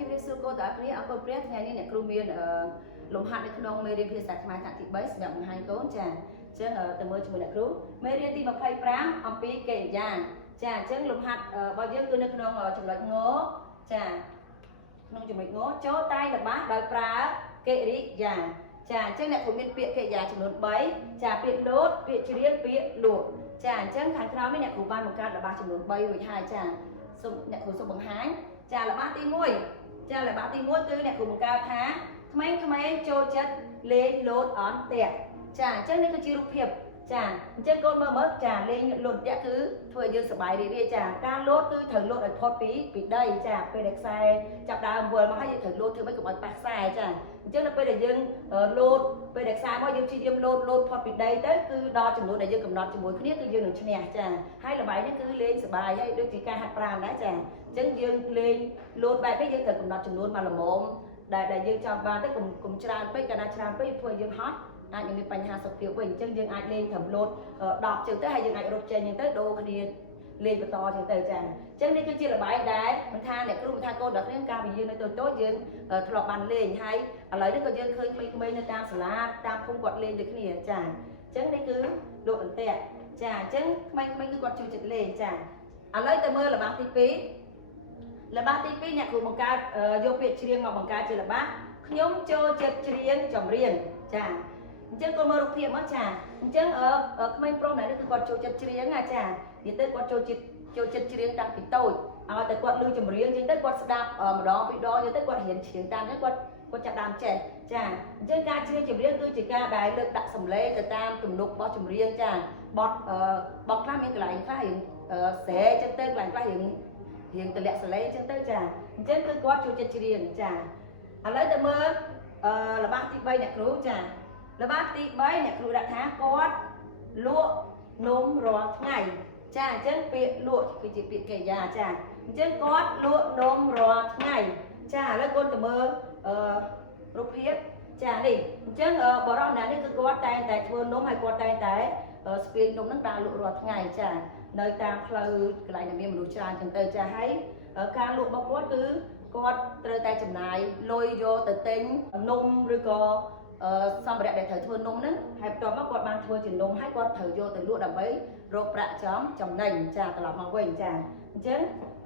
ជំរាបសួរកូនទាំងអស់គ្នាអរគុណព្រះថ្ងៃនេះអ្នកគ្រូមានលំហាត់នៅក្នុងមេរៀនភាសាខ្មែរថ្នាក់ទី3សម្រាប់បង្ហាញកូនចាអញ្ចឹងទៅមើលជាមួយអ្នកគ្រូមេរៀនទី25អំពីកិរិយាចាអញ្ចឹងលំហាត់របស់យើងគឺនៅក្នុងចំណុចងចាក្នុងចំណុចងចូលតែល្បះដោយប្រើកិរិយាចាអញ្ចឹងអ្នកគ្រូមានពាក្យកិរិយាចំនួន3ចាពាក្យលោតពាក្យច្រៀងពាក្យលក់ចាអញ្ចឹងខាងក្រោមនេះអ្នកគ្រូបានបង្កើតល្បះចំនួន3រួចហើយចាសូមអ្នកគ្រូសូមបង្ហាញចាល្បះទី1ចាល្បះទី1គឺអ្នកគ្រូបង្កើតថាក្មេងៗចូលចិត្តលេងលោតអន្ទាក់ចាអញ្ចឹងនេះគឺជារូបភាពចាអញ្ចឹងកូនមើលចាលេងលោតអន្ទាក់គឺធ្វើឲ្យយើងសប្បាយរីករាយចាការលោតគឺត្រូវលោតឲ្យផុតពីដីចាពេលដែលខ្សែចាប់ដើមវិលមកហើយយើងត្រូវលោតធ្វើម៉េចកុំឲ្យប៉ះខ្សែចាអញ្ចឹងនៅពេលដែលយើងលោតពេលដែលខ្សែមកយើងព្យាយាមលោតផុតពីដីទៅគឺដល់ចំនួនដែលយើងកំណត់ជាមួយគ្នាគឺយើងនឹងឈ្នះចាហើយល្បែងនេះគឺលេងសប្បាយហើយដូចជាការហាត់ប្រាណដែរចាអញ្ចឹងយើងលេងលោតបែបនេះយើងត្រូវកំណត់ចំនួនមកល្មមដែលយើងចង់បានទៅកុំច្រើនពេកកាលណាច្រើនពេកធ្វើឲ្យយើងហត់អាចនឹងមានបញ្ហាសុខភាពវិញអញ្ចឹងយើងអាចលេងត្រឹមលោត10ជើងទៅហើយយើងអាចរត់ចេញអញ្ចឹងទៅដូរគ្នាលេងបន្តអញ្ចឹងទៅចាអញ្ចឹងនេះគឺជាល្បែងដែលមិនថាអ្នកគ្រូមិនថាកូនដល់គ្នាកាលពីយើងនៅតូចយើងធ្លាប់បានលេងហើយឥឡូវនេះក៏យើងឃើញក្មេងៗនៅតាមសាលាតាមភូមិគាត់លេងដូចគ្នាចាអញ្ចឹងនេះគឺលោតអន្ទាក់ចាអញ្ចឹងក្មេងៗគឺគាត់ចូលចិត្តលេងចាឥឡូវទៅមើលល្បែងទី2ល្បះទី2អ្នកគ្រូបង្កើតយកពាក្យច្រៀងមកបង្កើតជាល្បះខ្ញុំចូលចិត្តច្រៀងចម្រៀងចាអញ្ចឹងគាត់មើលរូបភាពមកចាអញ្ចឹងក្មេងប្រុសនេះគឺគាត់ចូលចិត្តច្រៀងណាចានិយាយទៅគាត់ចូលចិត្តច្រៀងតាំងពីតូចឲ្យតែគាត់ឮចម្រៀងអញ្ចឹងទៅគាត់ស្ដាប់ម្ដងពីរដងអញ្ចឹងទៅគាត់រៀនច្រៀងតាមអញ្ចឹងគាត់ចាប់ដើមចេះចាអញ្ចឹងការច្រៀងចម្រៀងគឺជាការដែលលើកដាក់សម្លេងទៅតាមទំនុករបស់ចម្រៀងចាបទខ្លះមានកន្លែងខ្លះរៀងស្រែអញ្ចឹងទៅកន្លែងខ្លះរៀងតម្លាក់សលេងអញ្ចឹងទៅចាអញ្ចឹងគឺគាត់ចូលចិត្តច្រៀងចាឥឡូវទៅមើលល្បះទី3អ្នកគ្រូចាល្បះទី3អ្នកគ្រូដាក់ថាគាត់លក់នំរាល់ថ្ងៃចាអញ្ចឹងពាក្យលក់គឺជាពាក្យកិរិយាចាអញ្ចឹងគាត់លក់នំរាល់ថ្ងៃចាឥឡូវកូនទៅមើលរូបភាពចានេះអញ្ចឹងបរិបទនេះគឺគាត់តែងតែធ្វើនំហើយគាត់តែងតែស្ពាយនំហ្នឹងដើរលក់រាល់ថ្ងៃចានៅតាមផ្លូវកន្លែងដែលមានមនុស្សច្រើនចឹងទៅចាហើយការលក់របស់គាត់គឺគាត់ត្រូវតែចំណាយលុយយកទៅទិញនំឬក៏សម្ភារៈដែលត្រូវធ្វើនំហ្នឹងហើយបន្ទាប់មកគាត់បានធ្វើជានំហើយគាត់ត្រូវយកទៅលក់ដើម្បីរកប្រាក់ចំណេញចាត្រឡប់មកវិញចាអញ្ចឹង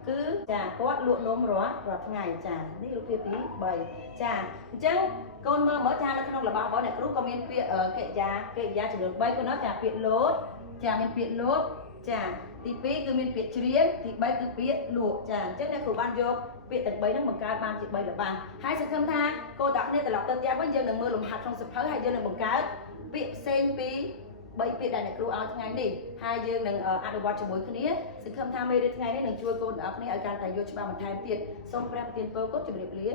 គឺចាគាត់លក់នំរាល់ថ្ងៃចានេះរូបភាពទី3ចាអញ្ចឹងកូនមើលចានៅក្នុងល្បះរបស់អ្នកគ្រូក៏មានពាក្យកិរិយាចំនួន3គាត់ណាចាពាក្យលោតចាមានពាក្យលោតចាទី2គឺមានពាក្យច្រៀងទី3គឺពាក្យលក់ចាអញ្ចឹងអ្នកគ្រូបានយកពាក្យទាំង3ហ្នឹងបង្កើតបានជា3ល្បះហើយសង្ឃឹមថាកូនទាំងគ្នាត្រឡប់ទៅផ្ទះវិញយើងនឹងមើលលំហាត់ក្នុងសៀវភៅហើយយើងនឹងបង្កើតពាក្យផ្សេងពី3ពាក្យដែលអ្នកគ្រូឲ្យថ្ងៃនេះហើយយើងនឹងអនុវត្តជាមួយគ្នាសង្ឃឹមថាមេរៀនថ្ងៃនេះនឹងជួយកូនទាំងអស់គ្នាឲ្យកាន់តែយល់ច្បាស់បន្ថែមទៀតសូមព្រះប្រទានពរគុណជម្រាបលា